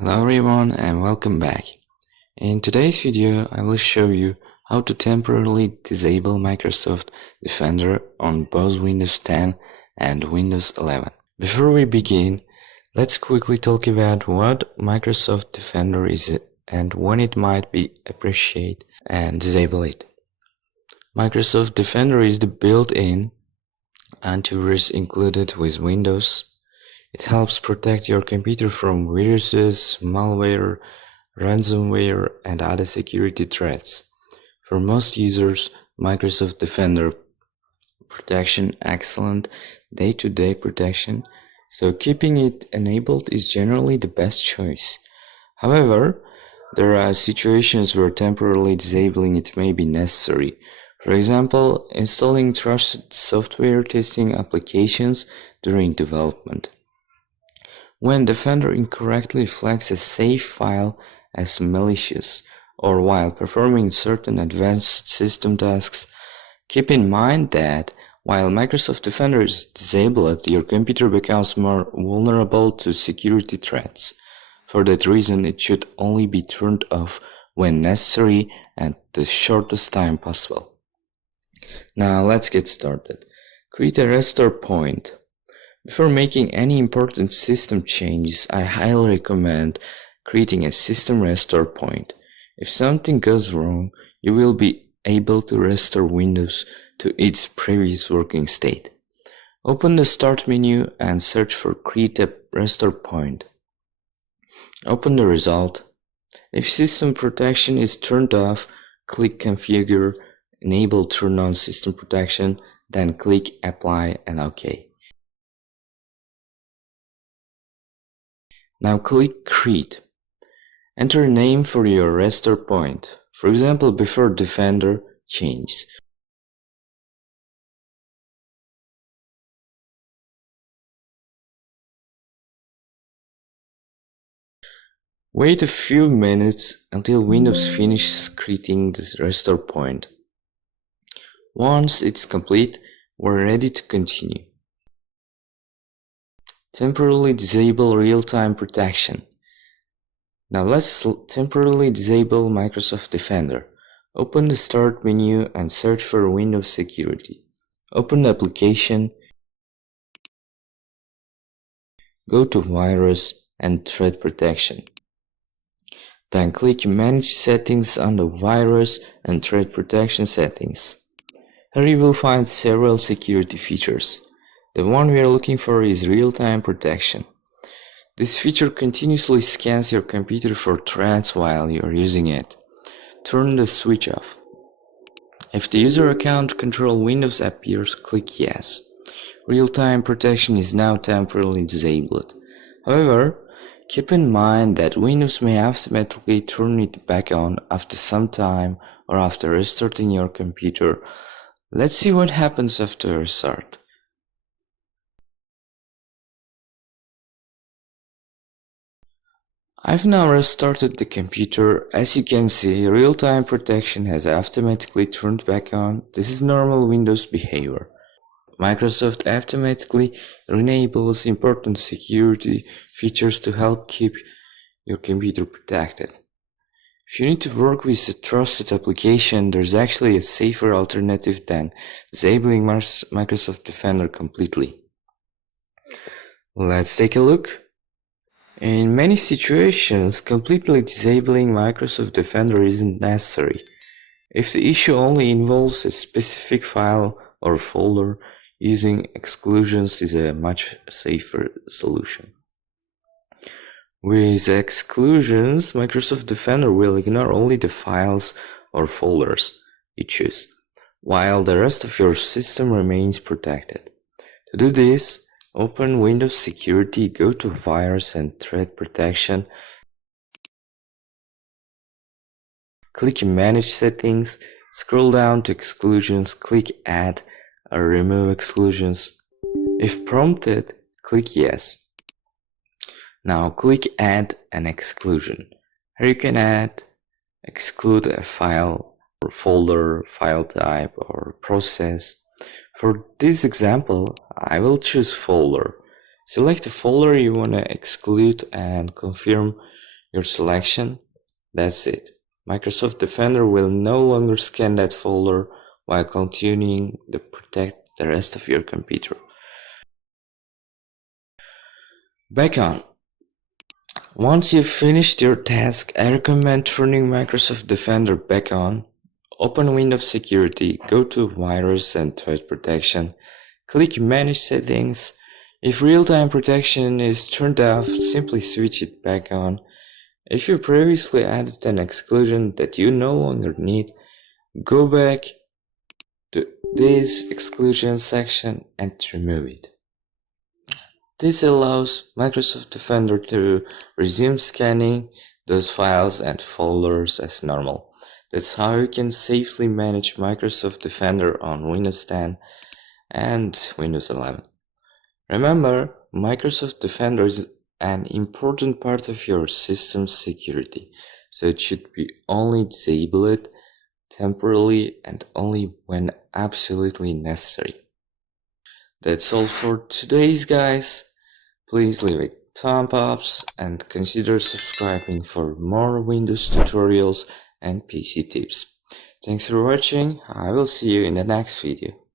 Hello everyone and welcome back. In today's video I will show you how to temporarily disable Microsoft Defender on both Windows 10 and Windows 11. Before we begin, let's quickly talk about what Microsoft Defender is and when it might be appreciated and disable it. Microsoft Defender is the built-in antivirus included with Windows. It helps protect your computer from viruses, malware, ransomware, and other security threats. For most users, Microsoft Defender protection excellent day-to-day protection, so keeping it enabled is generally the best choice. However, there are situations where temporarily disabling it may be necessary. For example, installing trusted software testing applications during development. When Defender incorrectly flags a save file as malicious, or while performing certain advanced system tasks, keep in mind that while Microsoft Defender is disabled, your computer becomes more vulnerable to security threats. For that reason, it should only be turned off when necessary and the shortest time possible. Now let's get started. Create a restore point. Before making any important system changes, I highly recommend creating a system restore point. If something goes wrong, you will be able to restore Windows to its previous working state. Open the Start menu and search for Create a Restore Point. Open the result. If System Protection is turned off, click Configure, Enable Turn on System Protection, then click Apply and OK. Now click Create. Enter a name for your restore point. For example, before Defender changes. Wait a few minutes until Windows finishes creating the restore point. Once it's complete, we're ready to continue. Temporarily disable real-time protection. Now let's temporarily disable Microsoft Defender. Open the Start menu and search for Windows Security. Open the application, go to Virus and Threat Protection. Then click Manage Settings under Virus and Threat Protection Settings. Here you will find several security features. The one we are looking for is real-time protection. This feature continuously scans your computer for threats while you are using it. Turn the switch off. If the user account control Windows appears, click Yes. Real-time protection is now temporarily disabled. However, keep in mind that Windows may automatically turn it back on after some time or after restarting your computer. Let's see what happens after a restart. I've now restarted the computer. As you can see, real-time protection has automatically turned back on. This is normal Windows behavior. Microsoft automatically enables important security features to help keep your computer protected. If you need to work with a trusted application, there's actually a safer alternative than disabling Microsoft Defender completely. Let's take a look. In many situations, completely disabling Microsoft Defender isn't necessary. If the issue only involves a specific file or folder, using exclusions is a much safer solution. With exclusions, Microsoft Defender will ignore only the files or folders you choose, while the rest of your system remains protected. To do this, open Windows Security, go to Virus and Threat Protection, click Manage Settings, scroll down to Exclusions, click Add or Remove Exclusions. If prompted, click Yes. Now click Add an exclusion. Here you can exclude a file or folder, file type or process. For this example, I will choose folder. Select the folder you want to exclude and confirm your selection, that's it. Microsoft Defender will no longer scan that folder while continuing to protect the rest of your computer. Back on. Once you've finished your task, I recommend turning Microsoft Defender back on. Open Windows Security, go to Virus and Threat Protection, click Manage Settings. If real-time protection is turned off, simply switch it back on. If you previously added an exclusion that you no longer need, go back to this exclusion section and remove it. This allows Microsoft Defender to resume scanning those files and folders as normal. That's how you can safely manage Microsoft Defender on Windows 10 and Windows 11. Remember, Microsoft Defender is an important part of your system's security, so it should be only disabled temporarily and only when absolutely necessary. That's all for today's guys. Please leave a thumb ups and consider subscribing for more Windows tutorials and PC tips. Thanks for watching. I will see you in the next video.